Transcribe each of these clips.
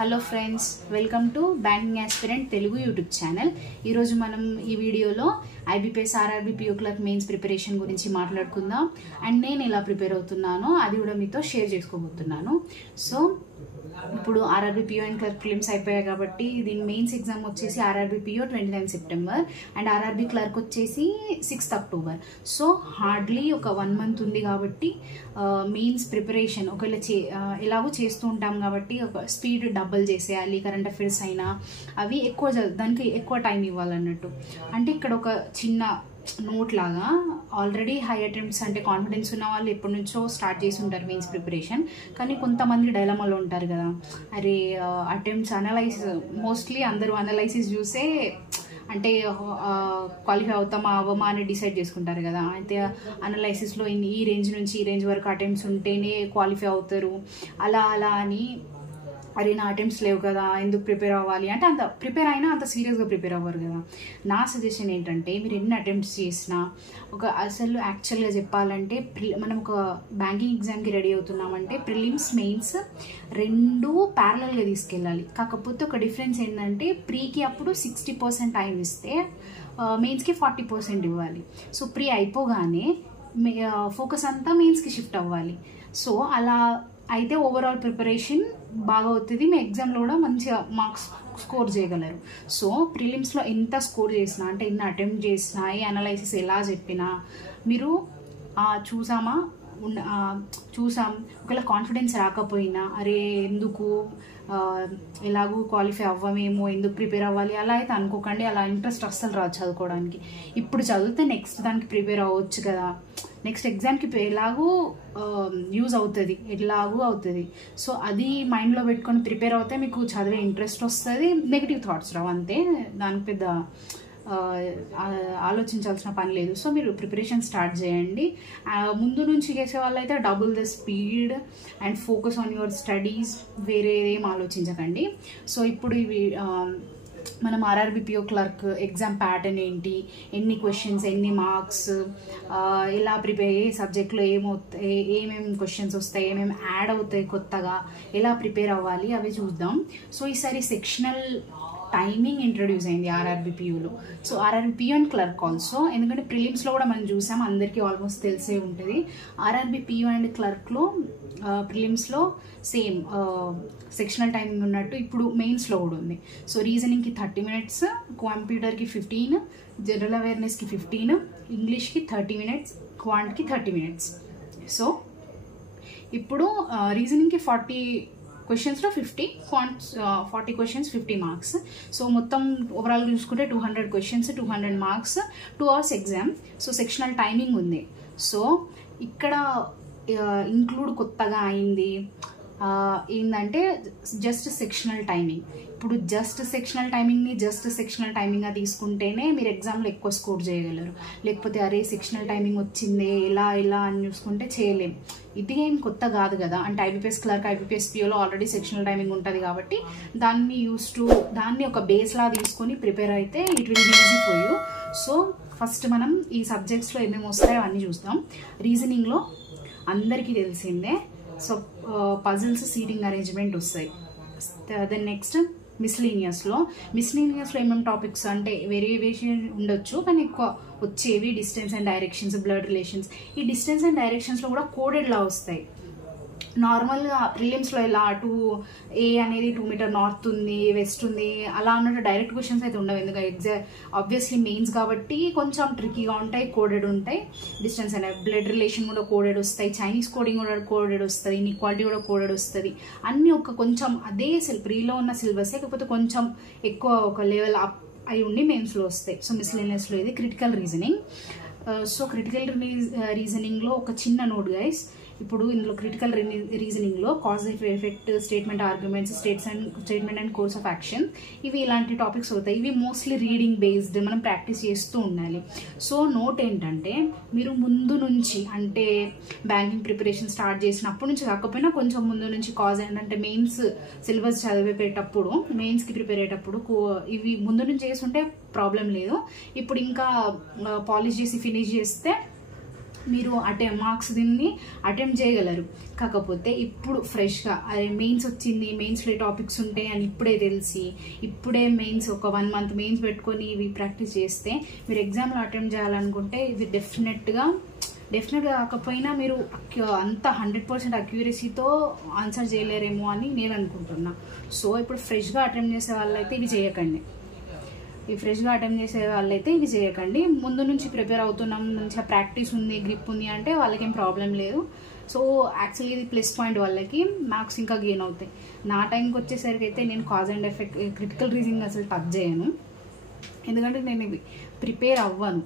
Hello friends, welcome to banking aspirant Telugu YouTube channel. ఈరోజు మనం ఈ వీడియోలో IBPS RRB PO clerk mains preparation గురించి మాట్లాడుకుందాం. అండ్ నేను ఎలా ప్రిపేర్ అవుతున్నానో అది కూడా మీతో షేర్ చేసుకోబోతున్నాను. సో ఇప్పుడు RRB PO and clerk films అయిపోయాయి కాబట్టి దీని మెయిన్స్ ఎగ్జామ్ వచ్చేసి RRB PO 29 September and RRB clerk వచ్చేసి 6th అక్టోబర్. సో హార్డ్లీ ఒక 1 month ఉంది కాబట్టి మెయిన్స్ ప్రిపరేషన్ ఒకవేళ ఎలాగో చేస్తూ ఉంటాం కాబట్టి ఒక స్పీడ్ డబుల్ చేసేయాలి. కరెంట్ అఫైర్స్ అయినా అవి దానికి ఎక్కువ టైం ఇవ్వాలన్నట్టు. అంటే ఇక్కడ ఒక చిన్న నోట్ లాగా, ఆల్రెడీ హై అటెంప్ట్స్ అంటే కాన్ఫిడెన్స్ ఉన్న వాళ్ళు ఎప్పటి నుంచో స్టార్ట్ చేసి ఉంటారు మెయిన్స్ ప్రిపరేషన్. కానీ కొంతమంది డైలమాలో ఉంటారు కదా, అరే అటెంప్ట్స్ మోస్ట్లీ అందరూ అనలైసిస్ చూసే అంటే క్వాలిఫై అవుతామా అవ్వమా అని డిసైడ్ చేసుకుంటారు కదా. అయితే అనలైసిస్లో ఈ రేంజ్ నుంచి ఈ రేంజ్ వరకు అటెంప్ట్స్ ఉంటేనే క్వాలిఫై అవుతారు అలా అని. అరే నా అటెంప్ట్స్ లేవు కదా, ఎందుకు ప్రిపేర్ అవ్వాలి అంటే అంత ప్రిపేర్ అయినా అంత సీరియస్గా ప్రిపేర్ అవ్వరు కదా. నా సజెషన్ ఏంటంటే, మీరు ఎన్ని అటెంప్ట్స్ చేసినా అసలు యాక్చువల్గా చెప్పాలంటే మనం ఒక బ్యాంకింగ్ ఎగ్జామ్కి రెడీ అవుతున్నామంటే ప్రిలిమ్స్ మెయిన్స్ రెండు ప్యారలల్గా తీసుకెళ్ళాలి. కాకపోతే ఒక డిఫరెన్స్ ఏంటంటే, ప్రీకి అప్పుడు 60% టైం ఇస్తే మెయిన్స్కి 40% ఇవ్వాలి. సో ప్రీ అయిపోగానే ఫోకస్ అంతా మెయిన్స్కి షిఫ్ట్ అవ్వాలి. సో అలా అయితే ఓవరాల్ ప్రిపరేషన్ బాగా అవుతుంది, మీ ఎగ్జామ్లో కూడా మంచిగా మార్క్స్ స్కోర్ చేయగలరు. సో ప్రిలిమ్స్లో ఎంత స్కోర్ చేసినా అంటే ఎన్ని అటెంప్ట్ చేసినా ఈ అనాలైసిస్ ఎలా చెప్పినా మీరు చూసాం ఒకవేళ కాన్ఫిడెన్స్ రాకపోయినా అరే ఎందుకు ఎలాగూ క్వాలిఫై అవ్వమేమో, ఎందుకు ప్రిపేర్ అవ్వాలి అలా అయితే అనుకోకండి. అలా ఇంట్రెస్ట్ అస్సలు రాదు చదువుకోవడానికి. ఇప్పుడు చదివితే నెక్స్ట్ దానికి ప్రిపేర్ అవ్వచ్చు కదా, నెక్స్ట్ ఎగ్జామ్కి ఎలాగూ యూజ్ అవుతుంది, ఎలాగూ అవుతుంది. సో అది మైండ్లో పెట్టుకొని ప్రిపేర్ అవుతే మీకు చదివే ఇంట్రెస్ట్ వస్తుంది, నెగిటివ్ థాట్స్ రావు. అంతే, దానికి పెద్ద ఆలోచించాల్సిన పని లేదు. సో మీరు ప్రిపరేషన్ స్టార్ట్ చేయండి. ముందు నుంచి చేసే వాళ్ళైతే double the speed and focus on your studies, వేరే ఏం ఆలోచించకండి. సో ఇప్పుడు ఇవి మనం RRB PO clerk exam pattern ఏంటి, ఎన్ని క్వశ్చన్స్, ఎన్ని మార్క్స్, ఎలా ప్రిపేర్, ఏ సబ్జెక్ట్లో ఏమేమి క్వశ్చన్స్ వస్తాయి, ఏమేమి యాడ్ అవుతాయి కొత్తగా, ఎలా ప్రిపేర్ అవ్వాలి అవి చూద్దాం. సో ఈసారి సెక్షనల్ టైమింగ్ ఇంట్రడ్యూస్ అయింది ఆర్ఆర్బీ పియూలో. So RRB PO and clerk also, ఎందుకంటే ప్రిలిమ్స్లో కూడా మనం చూసాం, అందరికీ ఆల్మోస్ట్ తెలిసే ఉంటుంది. ఆర్ఆర్బీ పియూ అండ్ క్లర్క్లో ప్రిలిమ్స్లో సేమ్ సెక్షనల్ టైమింగ్ ఉన్నట్టు ఇప్పుడు మెయిన్స్లో కూడా ఉంది. సో రీజనింగ్కి 30 minutes, కంప్యూటర్కి 15, జనరల్ అవేర్నెస్కి 15, ఇంగ్లీష్కి 30 minutes, క్వాంట్కి 30 minutes. సో ఇప్పుడు రీజనింగ్కి 40 క్వశ్చన్స్లో 50, క్వాంట్స్ 40 questions 50 marks. సో మొత్తం ఓవరాల్ చూసుకుంటే 200 questions 200 marks, 2 hours exam. So sectional timing ఉంది. సో ఇక్కడ ఇంక్లూడ్ కొత్తగా అయింది ఏంటంటే జస్ట్ సెక్షనల్ టైమింగ్. ఇప్పుడు జస్ట్ సెక్షనల్ టైమింగ్గా తీసుకుంటేనే మీరు ఎగ్జామ్లో ఎక్కువ స్కోర్ చేయగలరు. లేకపోతే అరే సెక్షనల్ టైమింగ్ వచ్చిందే ఎలా అని చూసుకుంటే చేయలేం. ఇది ఏం కొత్త కాదు కదా. అంటే ఐబీపీఎస్ క్లర్క్, ఐబీపీఎస్ పిఓలో ఆల్రెడీ సెక్షనల్ టైమింగ్ ఉంటుంది కాబట్టి దాన్ని ఒక బేస్లా తీసుకొని ప్రిపేర్ అయితే it will be easy for you. So first మనం ఈ సబ్జెక్ట్స్లో ఏమేమి వస్తాయో అన్నీ చూద్దాం. రీజనింగ్లో అందరికీ తెలిసిందే. సో పజిల్స్, సీటింగ్ అరేంజ్మెంట్ వస్తాయి. దెన్ నెక్స్ట్ మిస్లీనియస్లో ఏమేమి టాపిక్స్ అంటే వేరియేషన్ ఉండొచ్చు, కానీ ఎక్కువ వచ్చేవి distance and directions, blood relations. ఈ డిస్టెన్స్ అండ్ డైరెక్షన్స్లో కూడా కోడెడ్లా వస్తాయి. నార్మల్గా ప్రిలిమ్స్లో ఇలా ఏ అనేది 2 meter నార్త్ ఉంది, వెస్ట్ ఉంది అలా అన్నట్టు డైరెక్ట్ క్వశ్చన్స్ అయితే ఉండవు. ఎందుకంటే ఆబ్వియస్లీ మెయిన్స్ కాబట్టి కొంచెం ట్రిక్కీగా ఉంటాయి, కోడెడ్ ఉంటాయి. డిస్టెన్స్ అనే బ్లడ్ రిలేషన్ కూడా కోడెడ్ వస్తాయి, చైనీస్ కోడింగ్ కూడా కోడెడ్ వస్తుంది, ఇన్ఈక్వాలిటీ కూడా కోడెడ్ వస్తుంది. అన్నీ కొంచెం అదే ప్రీలో ఉన్న సిలబస్, కాకపోతే కొంచెం ఎక్కువ ఒక లెవెల్ అప్ అయి ఉండి మెయిన్స్లో వస్తాయి. సో మిస్లేనియస్లో ఇది క్రిటికల్ రీజనింగ్. సో క్రిటికల్ రీజనింగ్లో ఒక చిన్న నోట్ గైస్, ఇప్పుడు ఇందులో క్రిటికల్ రీజనింగ్లో cause effect, statement arguments, statement and course of action, ఇవి ఇలాంటి టాపిక్స్ అవుతాయి. ఇవి మోస్ట్లీ రీడింగ్ బేస్డ్, మనం ప్రాక్టీస్ చేస్తూ ఉండాలి. సో నోట్ ఏంటంటే, మీరు ముందు నుంచి అంటే బ్యాంకింగ్ ప్రిపరేషన్ స్టార్ట్ చేసినప్పటి నుంచి కాకపోయినా కొంచెం ముందు నుంచి కాజ్ ఏంటంటే మెయిన్స్ సిలబస్ చదివేటప్పుడు, మెయిన్స్కి ప్రిపేర్ అయ్యేటప్పుడు ఇవి ముందు నుంచి చేస్తుంటే ప్రాబ్లం లేదు. ఇప్పుడు ఇంకా పాలిష్ చేసి ఫినిష్ చేస్తే మీరు మార్క్స్ దీన్ని అటెంప్ట్ చేయగలరు. కాకపోతే ఇప్పుడు ఫ్రెష్గా అదే మెయిన్స్ వచ్చింది, మెయిన్స్లో టాపిక్స్ ఉంటాయి అని ఇప్పుడే తెలిసి ఇప్పుడే మెయిన్స్ ఒక 1 month మెయిన్స్ పెట్టుకొని ఇవి ప్రాక్టీస్ చేస్తే మీరు ఎగ్జామ్లో అటెంప్ట్ చేయాలనుకుంటే ఇది డెఫినెట్గా కాకపోయినా మీరు అంత 100% అక్యూరసీతో ఆన్సర్ చేయలేరేమో అని నేను అనుకుంటున్నా. సో ఇప్పుడు ఫ్రెష్గా అటెంప్ట్ చేసే వాళ్ళైతే ఇవి చేయకండి. ముందు నుంచి ప్రిపేర్ అవుతున్నాం, మంచిగా ప్రాక్టీస్ ఉంది, గ్రిప్ ఉంది అంటే వాళ్ళకేం ప్రాబ్లం లేదు. సో యాక్చువల్లీ ఇది ప్లస్ పాయింట్, వాళ్ళకి మార్క్స్ ఇంకా గెయిన్ అవుతాయి. నా టైంకి వచ్చేసరికి అయితే నేను cause and effect, critical reasoning అసలు టచ్ చేయను. ఎందుకంటే నేను ఇవి ప్రిపేర్ అవ్వను.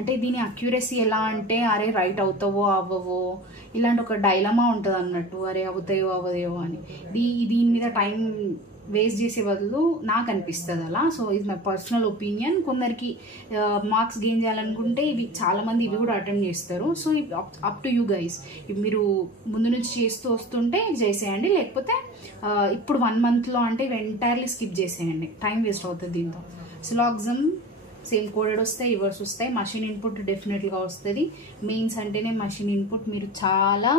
అంటే దీని అక్యూరసీ ఎలా అంటే అరే రైట్ అవుతావో అవ్వవో ఇలాంటి ఒక డైలమా ఉంటుంది అన్నట్టు, అరే అవుతాయో అవ్వదేవో అని. దీని మీద టైం వేస్ట్ చేసే బదులు నాకు అనిపిస్తుంది అలా. సో ఇది మై పర్సనల్ ఒపీనియన్. కొందరికి మార్క్స్ గెయిన్ చేయాలనుకుంటే ఇవి చాలామంది ఇవి కూడా అటెంప్ట్ చేస్తారు. So up to you guys. మీరు ముందు నుంచి చేస్తూ వస్తుంటే చేసేయండి, లేకపోతే ఇప్పుడు 1 monthలో అంటే ఇవి ఎంటైర్లీ స్కిప్ చేసేయండి, టైం వేస్ట్ అవుతుంది దీంతో. సిలాగ్జమ్ సేమ్ కోడెడ్ వస్తాయి, రివర్స్ వస్తాయి. మషిన్ ఇన్పుట్ డెఫినెట్గా వస్తుంది. మెయిన్స్ అంటేనే మషిన్ ఇన్పుట్, మీరు చాలా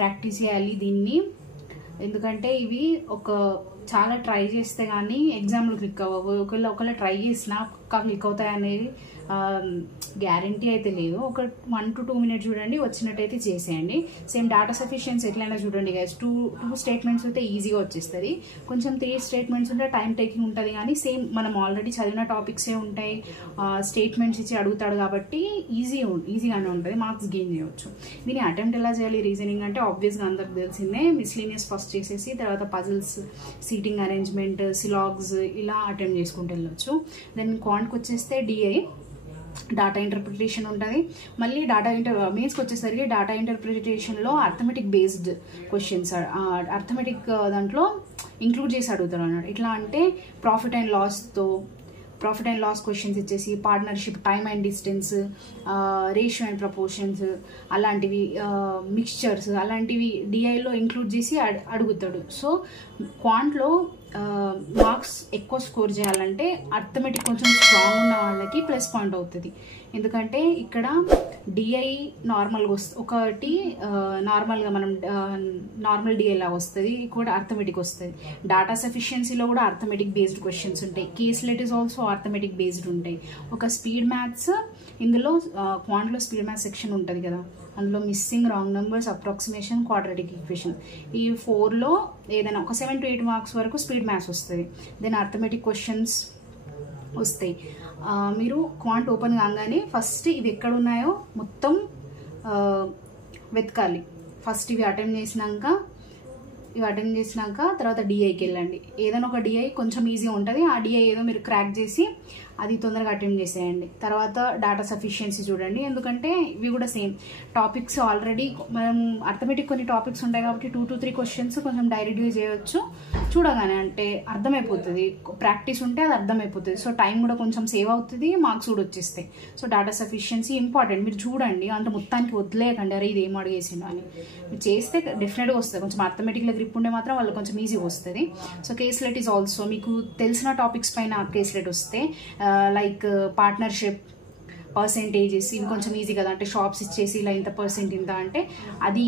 ప్రాక్టీస్ చేయాలి దీన్ని. ఎందుకంటే ఇవి చాలా ట్రై చేస్తే కానీ ఎగ్జామ్లో క్లిక్ అవ్వవు. ఒకవేళ ట్రై చేసినా క్లిక్ అవుతాయి అనేది గ్యారంటీ అయితే లేదు. ఒక 1 to 2 minutes చూడండి, వచ్చినట్టయితే చేసేయండి. సేమ్ డేటా సఫిషియన్సీ ఎట్లయినా చూడండి గైస్. 2 స్టేట్మెంట్స్ అయితే ఈజీగా వచ్చేస్తుంది. కొంచెం 3 స్టేట్మెంట్స్ ఉంటే టైం టేకింగ్ ఉంటుంది, కానీ సేమ్ మనం ఆల్రెడీ చదివిన టాపిక్సే ఉంటాయి. స్టేట్మెంట్స్ ఇచ్చి అడుగుతాడు కాబట్టి ఈజీగానే ఉంటుంది, మార్క్స్ గెయిన్ చేయవచ్చు. దీన్ని అటెంప్ట్ ఎలా చేయాలి రీజనింగ్ అంటే ఆబ్వియస్గా అందరికి తెలిసిందే. మిస్లీనియస్ ఫస్ట్ చేసేసి తర్వాత పజిల్స్, సీటింగ్ అరేంజ్మెంట్, సిలాగ్స్ ఇలా అటెంప్ట్ చేసుకుంటూ వెళ్ళొచ్చు. దెన్ క్వాంట్కి వచ్చేస్తే డిఐ, డాటా ఇంటర్ప్రిటేషన్ ఉంటుంది. మళ్ళీ మెయిన్స్కి వచ్చేసరికి డాటా ఇంటర్ప్రిటేషన్లో అర్థమెటిక్ బేస్డ్ క్వశ్చన్స్, అర్థమెటిక్ దాంట్లో ఇంక్లూడ్ చేసి అడుగుతారు అన్నట్టు. ఇట్లా అంటే ప్రాఫిట్ అండ్ లాస్ క్వశ్చన్స్ ఇచ్చేసి partnership, time and distance, ratio and proportions అలాంటివి, మిక్స్చర్స్ అలాంటివి డిఐలో ఇంక్లూడ్ చేసి అడుగుతాడు. సో క్వాంట్లో మార్క్స్ ఎక్కువ స్కోర్ చేయాలంటే అర్థమెటిక్ కొంచెం స్ట్రాంగ్ ఉన్న వాళ్ళకి ప్లస్ పాయింట్ అవుతుంది. ఎందుకంటే ఇక్కడ డిఐ నార్మల్గా ఒకటి నార్మల్గా మనం నార్మల్ డిఐ లాగా వస్తుంది, కూడా అర్థమెటిక్ వస్తుంది. డాటా సఫిషియన్సీలో కూడా అర్థమెటిక్ బేస్డ్ క్వశ్చన్స్ ఉంటాయి. Caselet is also arithmetic based ఉంటాయి. ఒక స్పీడ్ మ్యాథ్స్, ఇందులో క్వాంట్లో స్పీడ్ మ్యాథ్స్ సెక్షన్ ఉంటుంది కదా, అందులో missing, wrong numbers, approximation, quadratic equation, ఈ 4లో ఏదైనా ఒక 7 to 8 మార్క్స్ వరకు స్పీడ్ మ్యాథ్స్ వస్తుంది. దెన్ అర్థమెటిక్ క్వశ్చన్స్ వస్తాయి. మీరు క్వాంట్ ఓపెన్ కాగానే ఫస్ట్ ఇవి ఎక్కడ ఉన్నాయో మొత్తం వెతకాలి. ఫస్ట్ ఇవి అటెంప్ట్ చేసినాక తర్వాత డిఐకి వెళ్ళండి. ఏదైనా ఒక డిఐ కొంచెం ఈజీగా ఉంటుంది, ఆ డిఐ ఏదో మీరు క్రాక్ చేసి అది తొందరగా అటెంప్ట్ చేసేయండి. తర్వాత డాటా సఫిషియన్సీ చూడండి, ఎందుకంటే ఇవి కూడా సేమ్ టాపిక్స్. ఆల్రెడీ మనం అర్థమెటిక్ కొన్ని టాపిక్స్ ఉంటాయి కాబట్టి 2 to 3 క్వశ్చన్స్ కొంచెం డైరెక్ట్గా చేయవచ్చు. చూడగానే అంటే అర్థమైపోతుంది, ప్రాక్టీస్ ఉంటే అది అర్థమైపోతుంది. సో టైం కూడా కొంచెం సేవ్ అవుతుంది, మార్క్స్ కూడా వచ్చేస్తాయి. So data sufficiency important. మీరు చూడండి, అంటే మొత్తానికి వదిలేయకండి అరే ఇది ఏం అడిగేసిండు అని. మీరు చేస్తే డెఫినెట్గా వస్తుంది. కొంచెం అర్థమెటిక్లో గ్రిప్ ఉండే మాత్రం వాళ్ళు కొంచెం ఈజీగా వస్తుంది. సో కేస్లెట్ ఈజ్ ఆల్సో మీకు తెలిసిన టాపిక్స్ పైన కేస్లెట్ వస్తే లైక్ పార్ట్నర్షిప్, పర్సెంటేజెస్ ఇవి కొంచెం ఈజీ కదా, అంటే షాప్స్ ఇచ్చేసి ఇలా ఇంత పర్సెంట్ ఇంత అంటే అది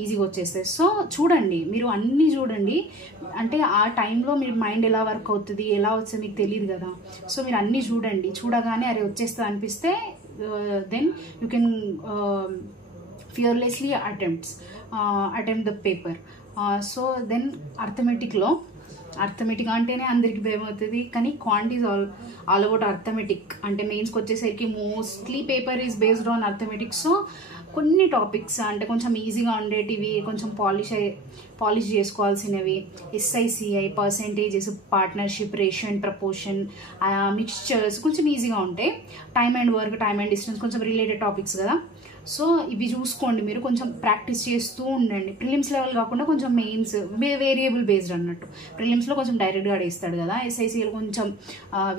ఈజీగా వచ్చేస్తాయి. సో చూడండి, మీరు అన్నీ చూడండి. అంటే ఆ టైంలో మీరు మైండ్ ఎలా వర్క్ అవుతుంది, ఎలా వస్తుంది మీకు తెలియదు కదా. సో మీరు అన్నీ చూడండి, చూడగానే అరే వచ్చేస్తుంది అనిపిస్తే then you can fearlessly attempt the paper. So then arithmetic అంటేనే అందరికి భయం అవుతుంది, కానీ quant is all about arithmetic. అంటే మెయిన్స్కి వచ్చేసరికి mostly paper is based on arithmetic. So కొన్ని టాపిక్స్ అంటే కొంచెం ఈజీగా ఉండేటివి, కొంచెం పాలిష్ చేసుకోవాల్సినవి, SICI, percentages, partnership, ratio and proportion, mixtures కొంచెం ఈజీగా ఉంటాయి. Time and work, time and distance కొంచెం రిలేటెడ్ టాపిక్స్ కదా. సో ఇవి చూసుకోండి, మీరు కొంచెం ప్రాక్టీస్ చేస్తూ ఉండండి. ప్రిలిమ్స్ లెవెల్ కాకుండా కొంచెం మెయిన్స్ వేరియబుల్ బేస్డ్ అన్నట్టు. ప్రిలిమ్స్లో కొంచెం డైరెక్ట్గా అడిగిస్తాడు కదా, SICలో కొంచెం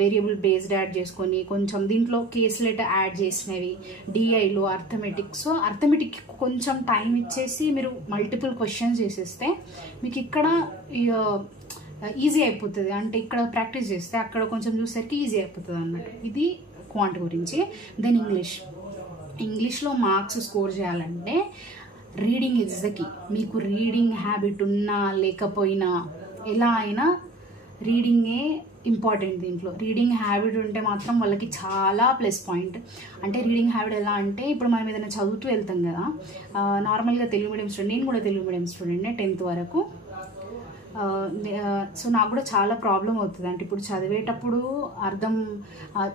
వేరియబుల్ బేస్డ్ యాడ్ చేసుకొని కొంచెం దీంట్లో కేస్లెట్ యాడ్ చేసినవి, డిఐలో అర్థమెటిక్. సో అర్థమెటిక్ కొంచెం టైం ఇచ్చేసి మీరు మల్టిపుల్ క్వశ్చన్స్ చేసేస్తే మీకు ఇక్కడ ఈజీ అయిపోతుంది. అంటే ఇక్కడ ప్రాక్టీస్ చేస్తే అక్కడ కొంచెం చూసేసరికి ఈజీ అయిపోతుంది అన్నట్టు. ఇది క్వాంట్ గురించి. దెన్ ఇంగ్లీష్లో మార్క్స్ స్కోర్ చేయాలంటే రీడింగ్ ఇస్ ద కీ. మీకు రీడింగ్ హ్యాబిట్ ఉన్నా లేకపోయినా ఎలా అయినా రీడింగే ఇంపార్టెంట్. దీంట్లో రీడింగ్ హ్యాబిట్ ఉంటే మాత్రం వాళ్ళకి చాలా ప్లస్ పాయింట్. అంటే రీడింగ్ హ్యాబిట్ ఎలా అంటే, ఇప్పుడు మనం ఏదైనా చదువుతూ వెళ్తాం కదా, నార్మల్గా తెలుగు మీడియం స్టూడెంట్, నేను కూడా తెలుగు మీడియం స్టూడెంట్నే 10th వరకు. సో నాకు కూడా చాలా ప్రాబ్లం అవుతుంది. అంటే ఇప్పుడు చదివేటప్పుడు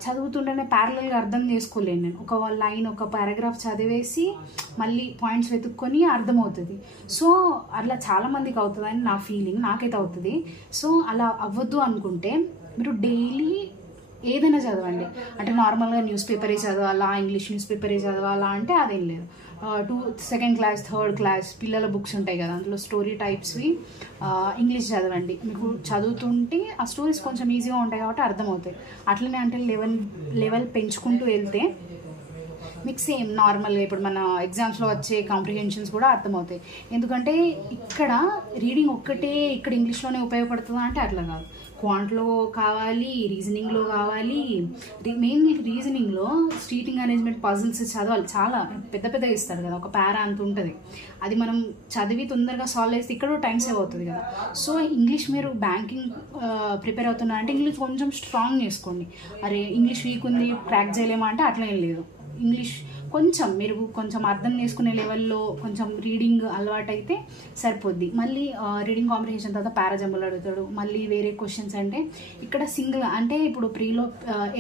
చదువుతుంటేనే ప్యారలల్గా అర్థం చేసుకోలేను నేను. ఒక లైన్, ఒక పారాగ్రాఫ్ చదివేసి మళ్ళీ పాయింట్స్ వెతుక్కొని అర్థమవుతుంది. సో అట్లా చాలామందికి అవుతుందని నా ఫీలింగ్, నాకైతే అవుతుంది. సో అలా అవ్వద్దు అనుకుంటే మీరు డైలీ ఏదైనా చదవండి. అంటే నార్మల్గా న్యూస్ పేపరే చదవాలా, ఇంగ్లీష్ న్యూస్ పేపరే చదవాలా అంటే అదేం లేదు. 2nd క్లాస్ 3rd క్లాస్ పిల్లల బుక్స్ ఉంటాయి కదా, అందులో స్టోరీ టైప్స్వి ఇంగ్లీష్ చదవండి. మీకు చదువుతుంటే ఆ స్టోరీస్ కొంచెం ఈజీగా ఉంటాయి కాబట్టి అర్థమవుతాయి. అట్లనే అంటే లెవెల్ పెంచుకుంటూ వెళ్తే మీకు సేమ్ నార్మల్గా ఇప్పుడు మన ఎగ్జామ్స్లో వచ్చే కాంప్రిహెన్షన్స్ కూడా అర్థమవుతాయి. ఎందుకంటే ఇక్కడ రీడింగ్ ఒక్కటే ఇక్కడ ఇంగ్లీష్లోనే ఉపయోగపడుతుందా అంటే అట్లా కాదు. క్వాంట్లో కావాలి, రీజనింగ్లో కావాలి. మెయిన్లీ రీజనింగ్లో స్ట్రీటింగ్ అరేంజ్మెంట్, పజిల్స్ చదవాలి. చాలా పెద్ద పెద్దగా ఇస్తారు కదా, ఒక పారా అంత ఉంటుంది. అది మనం చదివి తొందరగా సాల్వ్ చేస్తే ఇక్కడ టైం సేవ్ అవుతుంది కదా. సో ఇంగ్లీష్ మీరు బ్యాంకింగ్ ప్రిపేర్ అవుతున్నారంటే ఇంగ్లీష్ కొంచెం స్ట్రాంగ్ చేసుకోండి. అరే ఇంగ్లీష్ వీక్ ఉంది, క్రాక్ చేయలేమా అంటే అట్లా ఏం లేదు. ఇంగ్లీష్ మీరు కొంచెం అర్థం చేసుకునే లెవెల్లో కొంచెం రీడింగ్ అలవాటు అయితే సరిపోద్ది. మళ్ళీ రీడింగ్ కాంప్రిహెన్షన్ తర్వాత పారాజంబుల్ అడుగుతాడు. మళ్ళీ వేరే క్వశ్చన్స్ అంటే ఇక్కడ సింగిల్, అంటే ఇప్పుడు ప్రీలో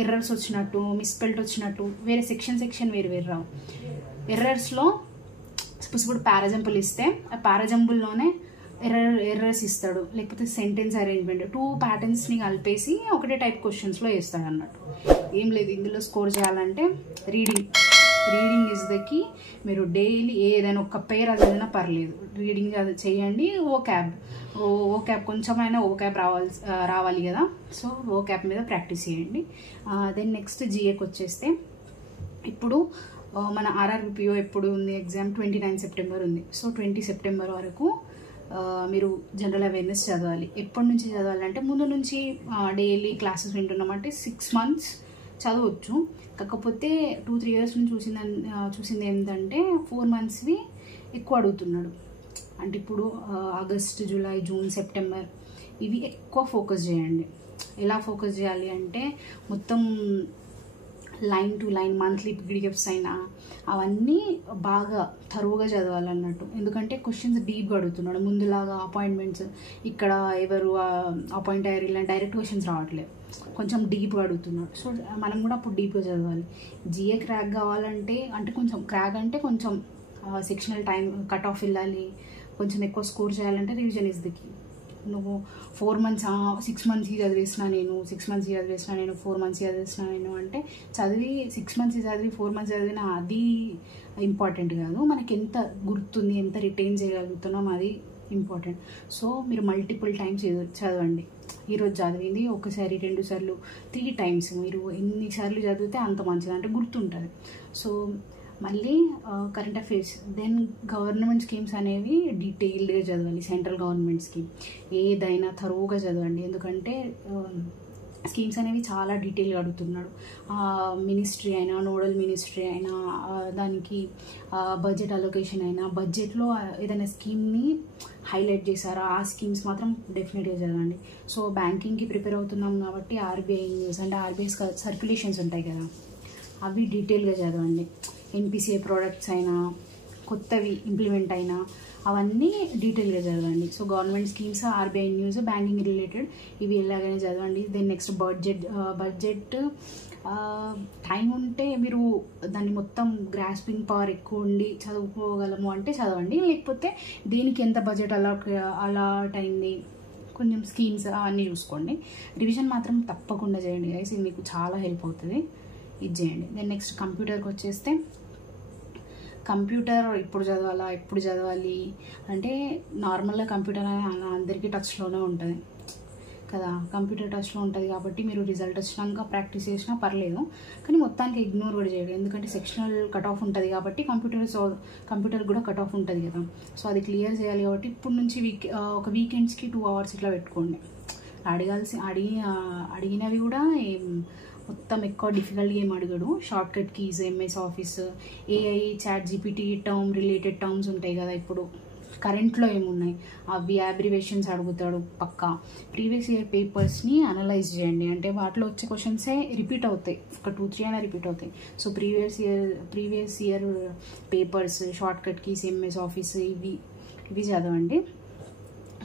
ఎర్రర్స్ వచ్చినట్టు, మిస్పెల్ట్ వచ్చినట్టు వేరే సెక్షన్ వేరు రావు. ఎర్రర్స్లో సపోజ్ ఇప్పుడు పారాజంబుల్ ఇస్తే ఆ పారాజంబుల్లోనే ఎర్రర్స్ ఇస్తాడు, లేకపోతే సెంటెన్స్ అరేంజ్మెంట్ 2 ప్యాటర్న్స్ని కలిపేసి ఒకటే టైప్ క్వశ్చన్స్లో వేస్తాడు అన్నట్టు. ఏం లేదు, ఇందులో స్కోర్ చేయాలంటే రీడింగ్ ఇస్ ద కీ. మీరు డైలీ ఏదైనా ఒక పేరు చదివినా పర్లేదు, రీడింగ్ చేయండి. ఓ క్యాబ్ కొంచెమైనా రావాలి కదా, సో ఓ క్యాబ్ మీద ప్రాక్టీస్ చేయండి. దెన్ నెక్స్ట్ జిఏకి వచ్చేస్తే, ఇప్పుడు మన ఆర్ఆర్బిపిఓ ఎప్పుడు ఉంది ఎగ్జామ్, 29 సెప్టెంబర్ ఉంది. సో 20 సెప్టెంబర్ వరకు మీరు జనరల్ అవేర్నెస్ చదవాలి. ఎప్పటి నుంచి చదవాలంటే, ముందు నుంచి డైలీ క్లాసెస్ వింటున్నామంటే 6 months చదవచ్చు. కాకపోతే 2-3 years నుంచి చూసింది ఏంటంటే 4 monthsవి ఎక్కువ అడుగుతున్నాడు. అంటే ఇప్పుడు ఆగస్ట్, జూలై, జూన్, సెప్టెంబర్ ఇవి ఎక్కువ ఫోకస్ చేయండి. ఎలా ఫోకస్ చేయాలి అంటే, మొత్తం line to line monthly PDFs అయినా అవన్నీ బాగా తరువుగా చదవాలన్నట్టు. ఎందుకంటే క్వశ్చన్స్ డీప్గా అడుగుతున్నాడు. ముందులాగా అపాయింట్మెంట్స్ ఇక్కడ ఎవరు అపాయింట్ అయ్యారు ఇలా డైరెక్ట్ క్వశ్చన్స్ రావట్లేదు, కొంచెం డీప్గా అడుగుతున్నాడు. సో మనం కూడా అప్పుడు డీప్గా చదవాలి. జిఏ క్రాక్ కావాలంటే, అంటే కొంచెం సెక్షనల్ టైం కట్ ఆఫ్ వెళ్ళాలి. కొంచెం ఎక్కువ స్కోర్ చేయాలంటే రివిజన్ ఇస్ ది కీ. నువ్వు 4 months 6 months చదివేసిన నేను 6 months చదివేసిన నేను 4 months చదివేసిన నేను అంటే చదివి 6 months చదివి 4 months చదివిన అది ఇంపార్టెంట్ కాదు. మనకి ఎంత గుర్తుంది, ఎంత రిటైన్ చేయగలుగుతున్నాం అది ఇంపార్టెంట్. సో మీరు మల్టిపుల్ టైమ్స్ చదవండి. ఈరోజు చదివింది ఒకసారి, 2 సార్లు, 3 times మీరు ఎన్నిసార్లు చదివితే అంత మంచిది, అంటే గుర్తుంటుంది. సో మళ్ళీ current affairs, then government schemes అనేవి డీటెయిల్డ్గా చదవాలి. సెంట్రల్ గవర్నమెంట్ స్కీమ్ ఏదైనా తరువుగా చదవండి. ఎందుకంటే స్కీమ్స్ అనేవి చాలా డీటెయిల్గా అడుగుతున్నాడు. మినిస్ట్రీ అయినా, నోడల్ మినిస్ట్రీ అయినా, దానికి బడ్జెట్ అలొకేషన్ అయినా, బడ్జెట్లో ఏదైనా స్కీమ్ని హైలైట్ చేశారా ఆ స్కీమ్స్ మాత్రం డెఫినెట్గా చదవండి. సో బ్యాంకింగ్కి ప్రిపేర్ అవుతున్నాం కాబట్టి ఆర్బీఐ న్యూస్, అంటే ఆర్బీఐ సర్క్యులేషన్స్ ఉంటాయి కదా, అవి డీటెయిల్గా చదవండి. ఎన్పిసిఐ ప్రోడక్ట్స్ అయినా, కొత్తవి ఇంప్లిమెంట్ అయినా అవన్నీ డీటెయిల్గా చదవండి. So government schemes, RBI news, banking related ఇవి ఎలాగైనా చదవండి. దెన్ నెక్స్ట్ బడ్జెట్ టైం ఉంటే మీరు దాన్ని మొత్తం గ్రాస్పింగ్ పవర్ ఎక్కువ ఉండి చదువుకోగలము అంటే చదవండి. లేకపోతే దీనికి ఎంత బడ్జెట్ అలాట్ అయింది, కొంచెం స్కీమ్స్ అవన్నీ చూసుకోండి. రివిజన్ మాత్రం తప్పకుండా చేయండి గైస్, ఇది మీకు చాలా హెల్ప్ అవుతుంది, ఇది చేయండి. దెన్ నెక్స్ట్ కంప్యూటర్కి వచ్చేస్తే, కంప్యూటర్ ఎప్పుడు చదవాలి అంటే, నార్మల్గా కంప్యూటర్ అందరికీ టచ్లోనే ఉంటుంది కదా, కంప్యూటర్ టచ్లో ఉంటుంది కాబట్టి మీరు రిజల్ట్ వచ్చినాక ప్రాక్టీస్ చేసినా పర్లేదు, కానీ మొత్తానికి ఇగ్నోర్ కూడా చేయాలి. ఎందుకంటే సెక్షనల్ కట్ ఆఫ్ ఉంటుంది కాబట్టి కంప్యూటర్ కూడా కట్ ఆఫ్ ఉంటుంది కదా, సో అది క్లియర్ చేయాలి. కాబట్టి ఇప్పుడు నుంచి ఒక వీకెండ్స్కి 2 hours ఇట్లా పెట్టుకోండి. అడిగినవి కూడా మొత్తం ఎక్కువ డిఫికల్ట్ ఏం అడగడు. Shortcut keys, MS office, AI, ChatGPT, term related terms ఉంటాయి కదా ఇప్పుడు కరెంట్లో ఏమున్నాయి అవి అబ్రివేషన్స్ అడుగుతాడు పక్కా. ప్రీవియస్ ఇయర్ పేపర్స్ని అనలైజ్ చేయండి, అంటే వాటిలో వచ్చే క్వశ్చన్సే రిపీట్ అవుతాయి, ఒక 2-3 అయినా రిపీట్ అవుతాయి. So previous year papers, short cut keys, MS office ఇవి చదవండి.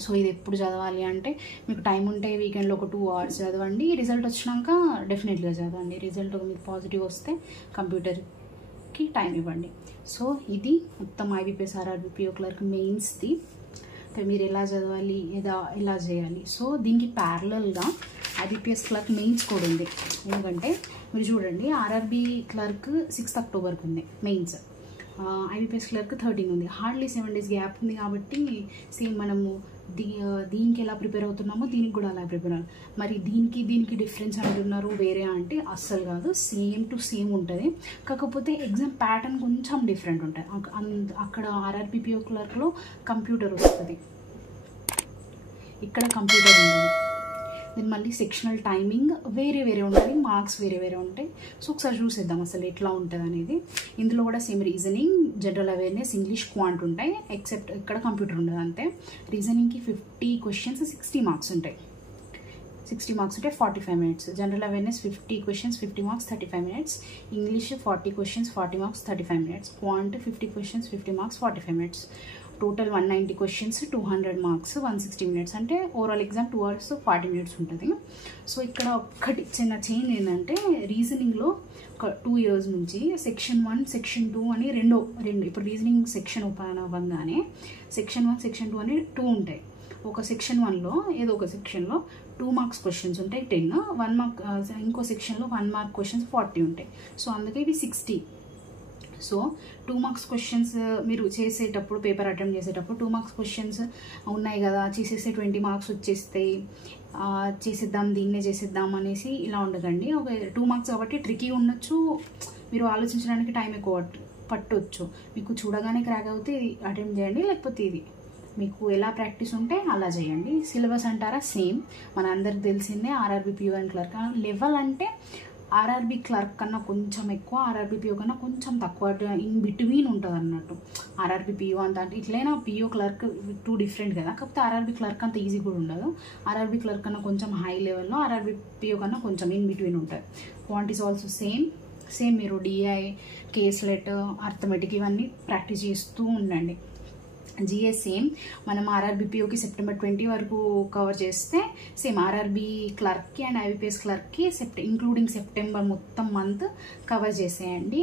సో ఇది ఎప్పుడు చదవాలి అంటే మీకు టైం ఉంటే వీకెండ్లో ఒక 2 hours చదవండి. రిజల్ట్ వచ్చినాక డెఫినెట్గా చదవండి. రిజల్ట్ మీకు పాజిటివ్ వస్తే కంప్యూటర్కి టైం ఇవ్వండి. సో ఇది మొత్తం ఐబీపీఎస్ ఆర్ఆర్బీపీఓ క్లర్క్ మెయిన్స్ది. మీరు ఎలా చదవాలి, ఎలా చేయాలి. సో దీనికి ప్యారలల్గా ఐబీపీఎస్ క్లర్క్ మెయిన్స్ కూడా ఉంది. ఎందుకంటే మీరు చూడండి, ఆర్ఆర్బీ క్లర్క్ 6th Octoberకి ఉంది మెయిన్స్, ఐబీపీఎస్ క్లర్క్ 13 ఉంది. హార్డ్లీ 7 days గ్యాప్ ఉంది కాబట్టి సేమ్ మనము దీనికి ఎలా ప్రిపేర్ అవుతున్నామో దీనికి కూడా అలా ప్రిపేర్ అవ్వాలి. మరి దీనికి డిఫరెన్స్ అంటున్నారు వేరే అంటే అస్సలు కాదు, సేమ్ టు సేమ్ ఉంటుంది. కాకపోతే ఎగ్జామ్ ప్యాటర్న్ కొంచెం డిఫరెంట్ ఉంటుంది. అక్కడ ఆర్ఆర్బీపీఓ క్లర్క్లో కంప్యూటర్ వస్తుంది, ఇక్కడ కంప్యూటర్ ఉండదు. దెన్ మళ్ళీ సెక్షనల్ టైమింగ్ వేరే ఉంటుంది, మార్క్స్ వేరే ఉంటాయి. సో ఒకసారి చూసేద్దాం అసలు ఎట్లా ఉంటుంది అనేది. ఇందులో కూడా same reasoning, general awareness, English, quant ఉంటాయి. ఎక్సెప్ట్ ఇక్కడ కంప్యూటర్ ఉండదు అంతే. రీజనింగ్కి 50 questions 60 marks ఉంటాయి. 60 marks ఉంటే 45 minutes. General awareness 50 questions 50 marks 35 minutes. English 40 questions 40 marks 35 minutes. Quant 50 questions 50 marks 45 minutes. Total 190 questions 200 marks 160 minutes. అంటే ఓవరాల్ ఎగ్జామ్ 2 hours 40 minutes ఉంటుంది. So ఇక్కడ ఒక్కటి చిన్న చేంజ్ ఏంటంటే రీజనింగ్లో ఒక 2 years నుంచి సెక్షన్ 1 సెక్షన్ 2 అని రెండు ఇప్పుడు రీజనింగ్ సెక్షన్ ఓపెన్ అవ్వగానే సెక్షన్ 1 సెక్షన్ 2 అని 2 ఉంటాయి. ఒక సెక్షన్ 1లో ఏదో ఒక సెక్షన్లో 2 marks questions ఉంటాయి 10, 1 mark ఇంకో సెక్షన్లో 1 mark questions 40 ఉంటాయి. సో అందుకే ఇవి 60. సో 2 marks questions మీరు చేసేటప్పుడు, పేపర్ అటెంప్ట్ చేసేటప్పుడు 2 marks questions ఉన్నాయి కదా, చేసేస్తే 20 marks వచ్చేస్తాయి, చేసేద్దాం దీన్నే చేసేద్దాం అనేసి ఇలా ఉండకండి. ఒక 2 marks కాబట్టి ట్రికీ ఉండొచ్చు, మీరు ఆలోచించడానికి టైం ఎక్కువ పట్టొచ్చు. మీకు చూడగానే క్రాక్ అవుతే ఇది అటెంప్ట్ చేయండి, లేకపోతే ఇది మీకు ఎలా ప్రాక్టీస్ ఉంటే అలా చేయండి. సిలబస్ అంటారా సేమ్, మన అందరికి తెలిసిందే. ఆర్ఆర్బీపీఓ అండ్ క్లర్క్ లెవెల్ అంటే ఆర్ఆర్బీ క్లర్క్ కన్నా కొంచెం ఎక్కువ, ఆర్ఆర్బీపీఓ కన్నా కొంచెం తక్కువ, ఇన్ బిట్వీన్ ఉంటుంది అన్నట్టు. ఆర్ఆర్బీపీఓ అంత అంటే ఇట్లైనా పీఓ క్లర్క్ 2 different కదా, కాకపోతే ఆర్ఆర్బీ క్లర్క్ అంత ఈజీ కూడా ఉండదు. ఆర్ఆర్బీ క్లర్క్ కన్నా కొంచెం హై లెవెల్లో, ఆర్ఆర్బీపీఓ కన్నా కొంచెం ఇన్ బిట్వీన్ ఉంటుంది. క్వాంట్ ఈజ్ ఆల్సో సేమ్ మీరు డిఐ, కేస్లెట్, అర్థమెటిక్ ఇవన్నీ ప్రాక్టీస్ చేస్తూ ఉండండి. జిఎస్ సేమ్, మనం ఆర్ఆర్బీపీఓకి September 20 వరకు కవర్ చేస్తే సేమ్ ఆర్ఆర్బీ క్లర్క్కి అండ్ ఐబీపీఎస్ క్లర్క్కి ఇంక్లూడింగ్ సెప్టెంబర్ మొత్తం మంత్ కవర్ చేసేయండి.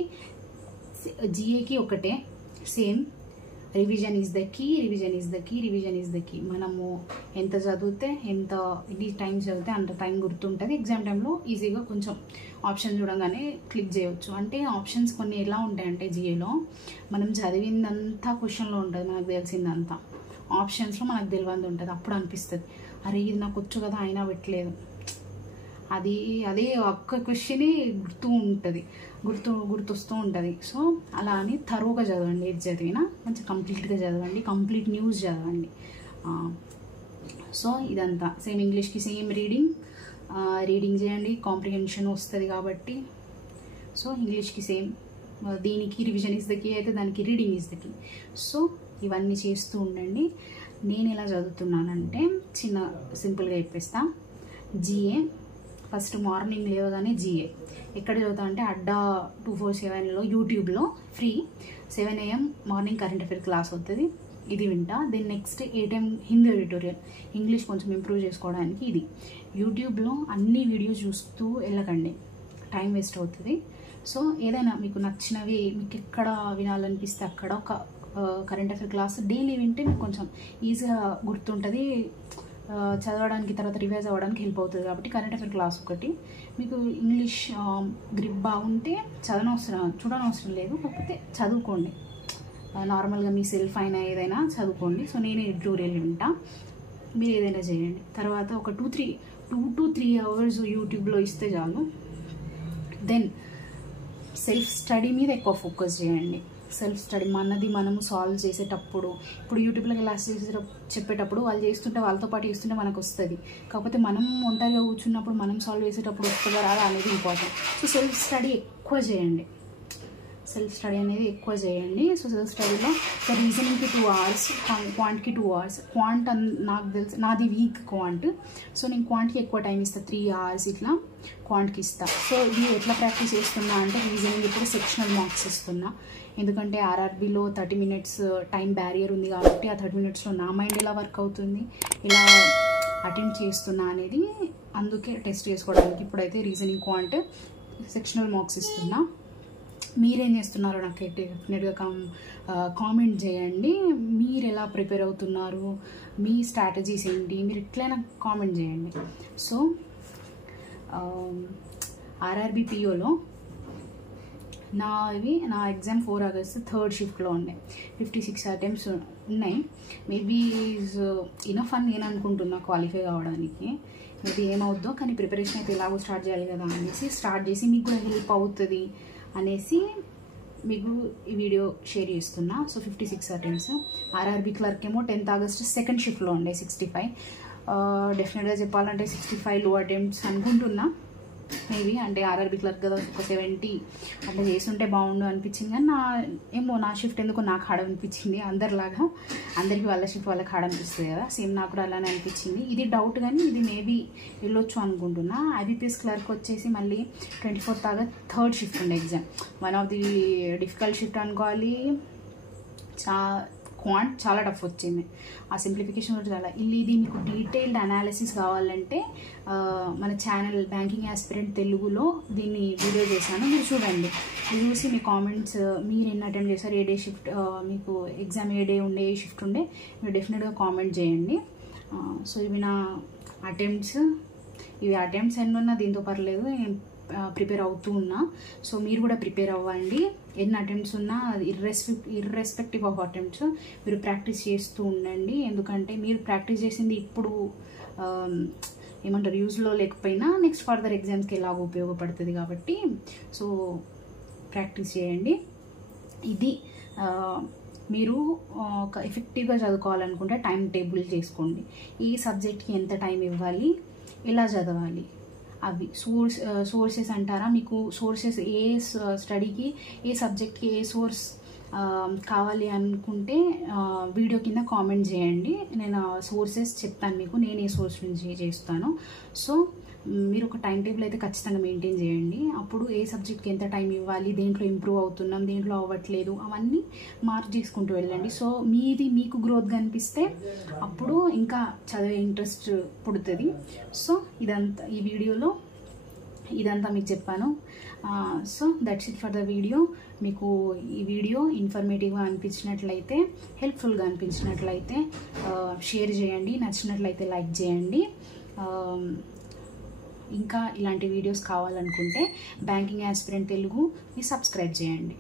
జిఏకి ఒకటే same, revision is the key. మనము ఎంత చదివితే ఎన్ని టైమ్స్ చదివితే అంత టైం గుర్తుంటుంది. ఎగ్జామ్ టైంలో ఈజీగా కొంచెం ఆప్షన్ చూడగానే క్లిక్ చేయవచ్చు. అంటే ఆప్షన్స్ కొన్ని ఎలా ఉంటాయంటే జిఏలో మనం చదివిందంతా క్వశ్చన్లో ఉంటుంది, మనకు తెలిసిందంతా ఆప్షన్స్లో మనకు తెలియంది ఉంటుంది. అప్పుడు అనిపిస్తుంది అరే ఇది నాకు వచ్చు కదా అయినా పెట్టలేదు, అదే ఒక్క క్వశ్చనే గుర్తొస్తూ ఉంటుంది. సో అలా అని తరువుగా చదవండి, ఏది చదివినా మంచి కంప్లీట్గా చదవండి, కంప్లీట్ న్యూస్ చదవండి. సో ఇదంతా సేమ్. ఇంగ్లీష్కి సేమ్ రీడింగ్ చేయండి, కాంప్రిహెన్షన్ వస్తుంది కాబట్టి. సో ఇంగ్లీష్కి సేమ్, దీనికి రివిజన్ ఈజ్ ద కీ అయితే దానికి reading is the key. So ఇవన్నీ చేస్తూ ఉండండి. నేను ఎలా చదువుతున్నానంటే చిన్న సింపుల్గా చెప్పేస్తా. జిఏ ఫస్ట్ మార్నింగ్ లేవగానే జిఏ ఎక్కడ చదువుతా అంటే అడ్డా 247లో యూట్యూబ్లో free 7 AM morning current affair class అవుతుంది, ఇది వింటా. Then next 8 AM Hindi editorial, English కొంచెం ఇంప్రూవ్ చేసుకోవడానికి ఇది. యూట్యూబ్లో అన్ని వీడియోస్ చూస్తూ వెళ్ళకండి, టైం వేస్ట్ అవుతుంది. సో ఏదైనా మీకు నచ్చినవి, మీకు ఎక్కడ వినాలనిపిస్తే అక్కడ ఒక కరెంట్ అఫేర్ క్లాస్ డైలీ వింటే మీకు కొంచెం ఈజీగా గుర్తుంటుంది, చదవడానికి తర్వాత రివైజ్ అవ్వడానికి హెల్ప్ అవుతుంది. కాబట్టి కరెంట్ అఫేర్ క్లాస్ ఒకటి. మీకు ఇంగ్లీష్ గ్రిప్ బాగుంటే చూడనవసరం లేదు, కాకపోతే చదువుకోండి. నార్మల్గా మీ సెల్ఫ్ అయినా ఏదైనా చదువుకోండి. సో నేను ఎడిటోరియల్ వింటా, మీరు ఏదైనా చేయండి. తర్వాత ఒక 2 to 3 hours యూట్యూబ్లో ఇస్తే చాలు. దెన్ సెల్ఫ్ స్టడీ మీద ఎక్కువ ఫోకస్ చేయండి. సెల్ఫ్ స్టడీ మనది మనము సాల్వ్ చేసేటప్పుడు, ఇప్పుడు యూట్యూబ్లో క్లాస్ చెప్పేటప్పుడు వాళ్ళు చేస్తుంటే వాళ్ళతో పాటు చేస్తుంటే మనకు వస్తుంది. కాకపోతే మనం ఒంటరిగా కూర్చున్నప్పుడు మనం సాల్వ్ చేసేటప్పుడు వస్తుందా రాదా అనేది ఇంపార్టెంట్. సో సెల్ఫ్ స్టడీ ఎక్కువ చేయండి. సో సెల్ఫ్ స్టడీలో రీజనింగ్కి 2 hours, క్వాంట్కి 2 hours. క్వాంట్ నాకు తెలుసు, నాది వీక్ క్వాంట్. సో నేను క్వాంట్కి ఎక్కువ టైం ఇస్తాను, 3 hours ఇట్లా క్వాంట్కి ఇస్తాను. సో ఇది ఎట్లా ప్రాక్టీస్ చేస్తున్నా అంటే రీజనింగ్ ఇప్పుడు సెక్షనల్ మార్క్స్ ఇస్తున్నా. ఎందుకంటే ఆర్ఆర్బీలో 30 minutes టైం బ్యారియర్ ఉంది కాబట్టి ఆ 30 minutesలో నా మైండ్ ఎలా వర్క్ అవుతుంది, ఇలా అటెంప్ట్ చేస్తున్నా అనేది అందుకే టెస్ట్ చేసుకోవడానికి ఇప్పుడైతే రీజనింగ్ క్వాంట్ సెక్షనల్ మార్క్స్ ఇస్తున్నా. మీరేం చేస్తున్నారో నాకు డెఫినెట్గా కామెంట్ చేయండి. మీరు ఎలా ప్రిపేర్ అవుతున్నారు, మీ స్ట్రాటజీస్ ఏంటి, మీరు ఎట్లయినా కామెంట్ చేయండి. సో ఆర్ఆర్బీ పిఓలో నా ఎగ్జామ్ 4 August 3rd shiftలో ఉన్నాయి. 56 attempts ఉన్నాయి. మేబీ ఈజ్ ఇనఫ్ అని నేను అనుకుంటున్నా క్వాలిఫై కావడానికి. మేబీ ఏమవుద్దో, కానీ ప్రిపరేషన్ అయితే ఎలాగో స్టార్ట్ చేయాలి కదా అనేసి స్టార్ట్ చేసి మీకు కూడా హెల్ప్ అవుతుంది అనేసి మీకు ఈ వీడియో షేర్ చేస్తున్నా. So 56 attempts. ఆర్ఆర్బీ క్లర్క్ ఏమో 10th August 2nd shiftలో ఉండే 65. డెఫినెట్గా చెప్పాలంటే 65 లో అటెంప్ట్స్ అనుకుంటున్నా. మేబీ అంటే ఆర్ఆర్బీ క్లర్క్ కదా, ఒక 70 అట్లా చేస్తుంటే బాగుండు అనిపించింది. కానీ నా షిఫ్ట్ ఎందుకో నాకు హార్డ్ అనిపించింది. అందరిలాగా అందరికీ వాళ్ళ షిఫ్ట్ వాళ్ళకి హార్డ్ అనిపిస్తుంది కదా, సేమ్ నాకు కూడా అలానే అనిపించింది. ఇది డౌట్, కానీ ఇది మేబీ వెళ్ళొచ్చు అనుకుంటున్నా. ఐబీపీఎస్ క్లర్క్ వచ్చేసి మళ్ళీ 24th August 3rd shift ఉండే exam. One of the difficult shift అనుకోవాలి. క్వాంట్ చాలా టఫ్ వచ్చింది. ఆ సింప్లిఫికేషన్ కూడా చాలా. ఇది మీకు డీటెయిల్డ్ అనాలిసిస్ కావాలంటే మన ఛానల్ బ్యాంకింగ్ ఆస్పిరెంట్ తెలుగులో దీన్ని వీడియో చేశాను, మీరు చూడండి. మీరు చూసి మీ కామెంట్స్, మీరు ఎన్ని అటెంప్ట్ చేశారు, ఏ డే షిఫ్ట్ మీకు ఎగ్జామ్ ఏ డే ఉండే, ఏ షిఫ్ట్ ఉండే, మీరు డెఫినెట్గా కామెంట్ చేయండి. సో ఇవి నా అటెంప్ట్స్. ఇవి అటెంప్ట్స్ ఎన్ని ఉన్నా దీంతో పర్లేదు, నేను ప్రిపేర్ అవుతూ ఉన్నా. సో మీరు కూడా ప్రిపేర్ అవ్వండి. ఎన్ని అటెంప్ట్స్ ఉన్నా ఇర్రెస్పెక్టివ్ ఆఫ్ అటెంప్ట్స్ మీరు ప్రాక్టీస్ చేస్తూ ఉండండి. ఎందుకంటే మీరు ప్రాక్టీస్ చేసింది ఇప్పుడు ఏమంటారు యూజ్లో లేకపోయినా నెక్స్ట్ ఫర్దర్ ఎగ్జామ్స్కి ఎలాగో ఉపయోగపడుతుంది కాబట్టి సో ప్రాక్టీస్ చేయండి. ఇది మీరు ఒక ఎఫెక్టివ్గా చదువుకోవాలనుకుంటే టైం టేబుల్ చేసుకోండి. ఈ సబ్జెక్ట్కి ఎంత టైం ఇవ్వాలి, ఎలా చదవాలి, అవి సోర్సెస్ అంటారా, మీకు సోర్సెస్ ఏ స్టడీకి ఏ సబ్జెక్ట్కి ఏ సోర్స్ కావాలి అనుకుంటే వీడియో కింద కామెంట్ చేయండి. నేను సోర్సెస్ చెప్తాను మీకు, నేను ఏ సోర్స్ నుంచి చేస్తాను. సో మీరు ఒక టైం టేబుల్ అయితే ఖచ్చితంగా మెయింటైన్ చేయండి. అప్పుడు ఏ సబ్జెక్ట్కి ఎంత టైం ఇవ్వాలి, దేంట్లో ఇంప్రూవ్ అవుతున్నాం, దేంట్లో అవ్వట్లేదు, అవన్నీ మార్క్ చేసుకుంటూ వెళ్ళండి. సో మీకు గ్రోత్ కనిపిస్తే అప్పుడు ఇంకా చదివే ఇంట్రెస్ట్ పుడుతుంది. సో ఈ వీడియోలో ఇదంతా మీకు చెప్పాను. So that's it for the video. మీకు ఈ వీడియో ఇన్ఫర్మేటివ్గా అనిపించినట్లయితే, హెల్ప్ఫుల్గా అనిపించినట్లయితే షేర్ చేయండి, నచ్చినట్లయితే లైక్ చేయండి. ఇంకా ఇలాంటి వీడియోస్ కావాలనుకుంటే బ్యాంకింగ్ ఆస్పిరెంట్ తెలుగుని సబ్స్క్రైబ్ చేయండి.